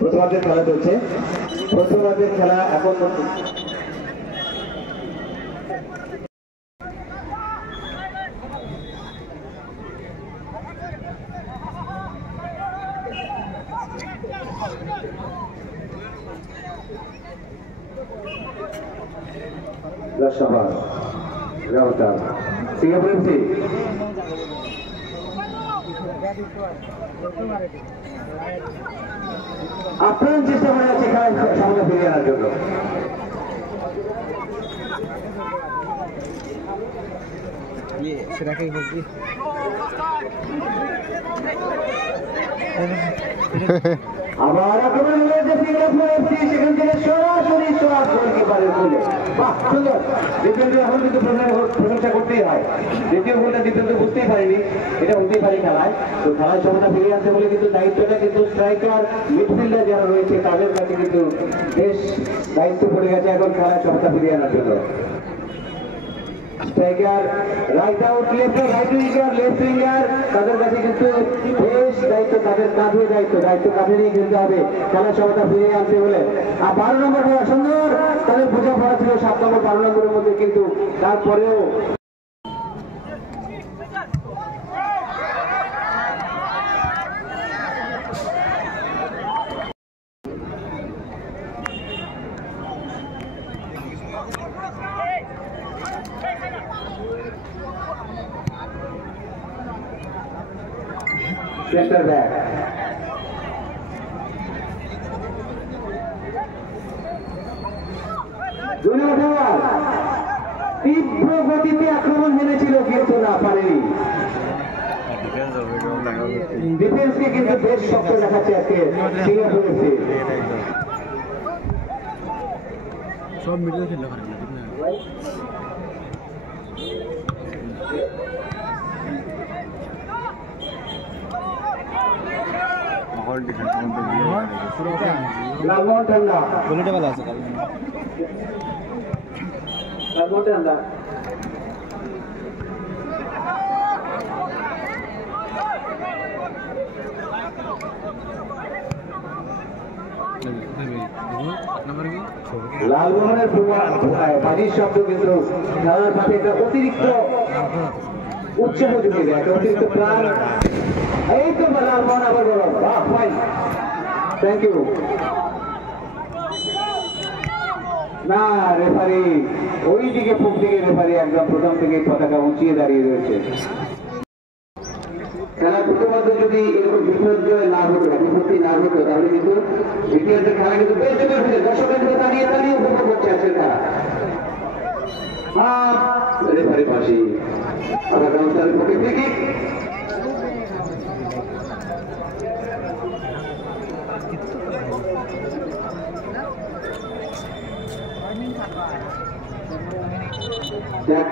প্রথমার্ধের খেলা চলছে। প্রথমার্ধের খেলা এখন সিঙ্গাপুর এফসি আপ্রাণ চেষ্টা করে যাচ্ছে খেলায় সমতা ফিরিয়ে আনার জন্য। সেটাকেই বলছি আবার আক্রমণ হয়েছে সিঙ্গাপুর এফসি, সেখান থেকে সরাসরি শট গোলকিপারের গোলে। বাহ, সুন্দর। দীপেন্দ্র এখন কিন্তু প্রশংসা করতেই হয়। দ্বিতীয় গোলটা দীপেন্দ্র বুঝতেই পারেনি, এটা হতেই পারে খেলায়। তো খেলায় সমতা ফিরিয়ে আসছে বলে কিন্তু দায়িত্বটা কিন্তু স্ট্রাইকার মিডফিল্ডার যারা রয়েছে তাদের কাছে কিন্তু বেশ দায়িত্ব পড়ে গেছে এখন খেলায় সমতা ফিরিয়ে আনার জন্য। Striker right out, right winger, left winger তাদের কাছে কিন্তু বেশ দায়িত্ব, তাদের কাঁধে দায়িত্ব কাঁধে নিয়ে খেলতে হবে খেলার সমতা ফিরিয়ে আনতে বলে। আর 12 নম্বর সুন্দর তাদের বোঝাপড়া ছিল 7 নম্বর 12 নম্বরের মধ্যে, কিন্তু তারপরেও সেন্টার ব্যাক তীব্র গতিতে আক্রমণ হেনেছিল কিন্তু না পারেনি। ডিফেন্সকে কিন্তু বেশ শক্ত দেখাচ্ছে আজকে সিঙ্গাপুর এফসি। সব মিডলে খেলতে পারে না, ঠিক না? লালমোহন ঠান্ডা বুলেটে বেলা আছে লালমোহন ঠান্ডা লালমোহনের বাজির শব্দ কিন্তু খেলার সাথে একটা অতিরিক্ত উৎসাহ জুড়ে যায়, একটা অতিরিক্ত প্রাণ। এই তো লালমোহন আবার বলো, বাহ ফাইন, থ্যাংক ইউ। না রেফারি ওই দিকে পূব দিকে রেফারি একদম প্রথম থেকে পতাকা উঁচিয়ে দাঁড়িয়ে রয়েছে। খেলা প্রথমার্ধে যদি এরকম বিপর্যয় না হতো, বিপত্তি না হতো, তাহলে কিন্তু দ্বিতীয়ার্ধের খেলা কিন্তু বেশ জমে উঠেছে। দর্শকের দাঁড়িয়ে দাঁড়িয়ে উপভোগ করছে আজকের খেলা। রেফারি পাশে আবার গাউসারের পক্ষে ফ্রি কিক।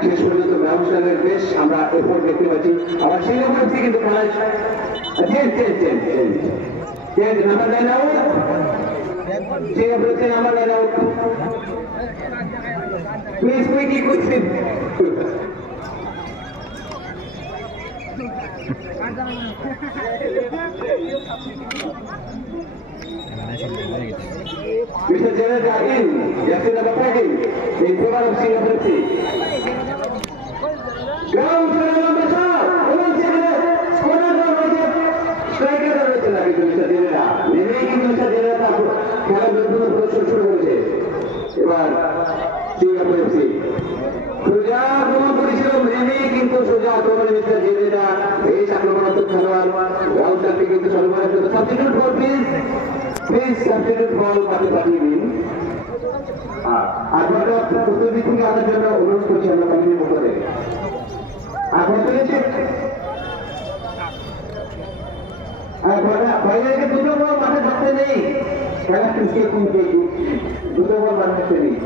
শেষ পর্যন্ত গাউসারের বেশ আমরা এফোর্ট দেখতে পাচ্ছি। আবার সেই রকম কিন্তু খেলায় number line out, number line out. Please quickly quickly Mr. Jared in, jersey number 13, in favor of Singapore FC. Ground number 4, scorer রয়েছে, স্ট্রাইকার রয়েছে না কিন্তু Mr. Jared, নেমেই কিন্তু Mr. Jared খেলা বিদ্যুৎ প্রদর্শন শুরু করেছে। এবার সিঙ্গাপুর FC সোজা আক্রমণ করেছিল, নেমেই কিন্তু সোজা আক্রমণে Mr. Jared বেশ আক্রমণাত্মক খেলোয়াড়। রাউন্ডারটি কিন্তু সর্বশেষ সাবস্টিটিউট ফর প্লিজ সাবস্টিটিউট বল পাঠিয়ে দিন। আর উত্তর দিক থেকে আনার জন্য অনুরোধ করছি আমরা কমিটির পক্ষ থেকে। এখন চলেছে বাইরে দুটো বল মাঠে ধরতে নেই, খেলা দুটো বল মাঠে ধরতে নেই।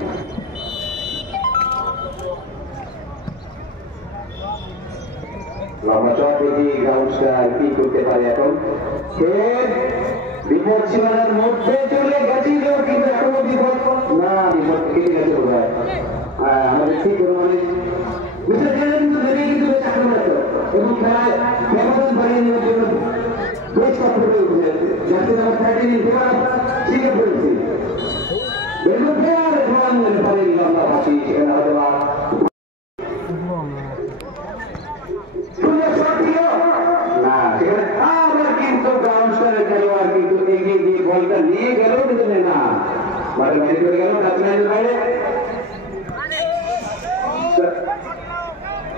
লম্বা চট দেখি গাউসটার কি করতে পারে এখন। বিপদ সীমানার মধ্যে চলে গেছিল কিন্তু এখনো বিপদ না, বিপদ কেটে গেছে বোধ হয়। আমাদের ঠিক মানে কিন্তু নেমে কিন্তু বেশ আক্রমণাত্মক এবং খেলায় ব্যবধান বাড়িয়ে নেওয়ার জন্য বেশ কঠোর হয়ে উঠেছে। জাতীয় নাম্বার তিনি শিখে ফেলছি বিলকুল ফেয়ার এবং পরে লম্বাবাসী সেখানে হয়তো বা না সেখানে আবার কিন্তু গ্রাউন্ডস্টারের খেলোয়াড় কিন্তু এগিয়ে গিয়ে বলটা নিয়ে গেলেও কিন্তু না মাঠে বাইরে চলে গেল টাচলাইনের বাইরে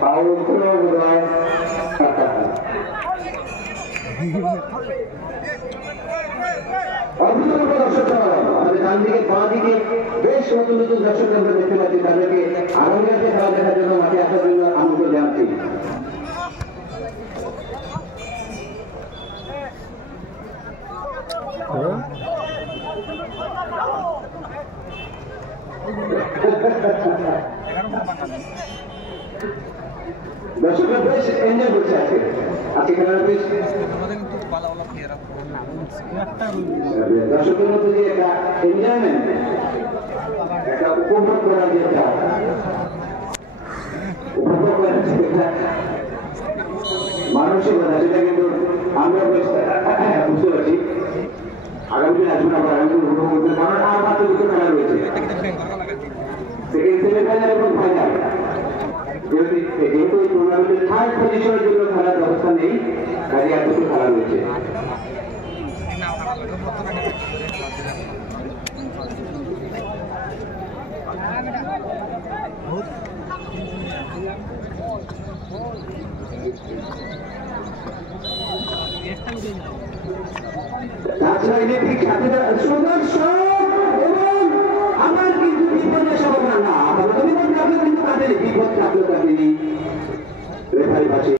ফাউল হলো বোধহয় অভূতপূর্ব দর্শক আমাদের ডান দিকে বাঁ দিকে বেশ নতুন নতুন দর্শক আমরা দেখতে পাচ্ছি তাদেরকে আগামী রাতে খেলা দেখার জন্য মাঠে আসার জন্য আমন্ত্রণ জানাচ্ছি দর্শকরা বেশ এনজয় করছে আজকে খেলার বেশ দর্শকের মধ্যে যে একটা এনজয়মেন্ট একটা উপভোগ করার যে একটা উপভোগ করার যে একটা মানসিকতা সেটা কিন্তু আমরা বেশ বুঝতে পারছি আগামী দিন আসবেন আবার আগামী দিন উপভোগ করতে কারণ আর মাত্র দুটো খেলা রয়েছে সেকেন্ড সেমিফাইনাল এবং ফাইনাল যেহেতু এই টুর্নামেন্টের থার্ড পজিশনের জন্য খেলার ব্যবস্থা নেই কাজে আর দুটো খেলা রয়েছে তাছাড়া ইলেকট্রিক সাথে সুন্দর এবং আমার কিন্তু বিপদের সম্ভাবনা না আপাতত বিপদ থাকলে কিন্তু কাটেনি বিপদ থাকলেও কাটেনি রেফারি পাশে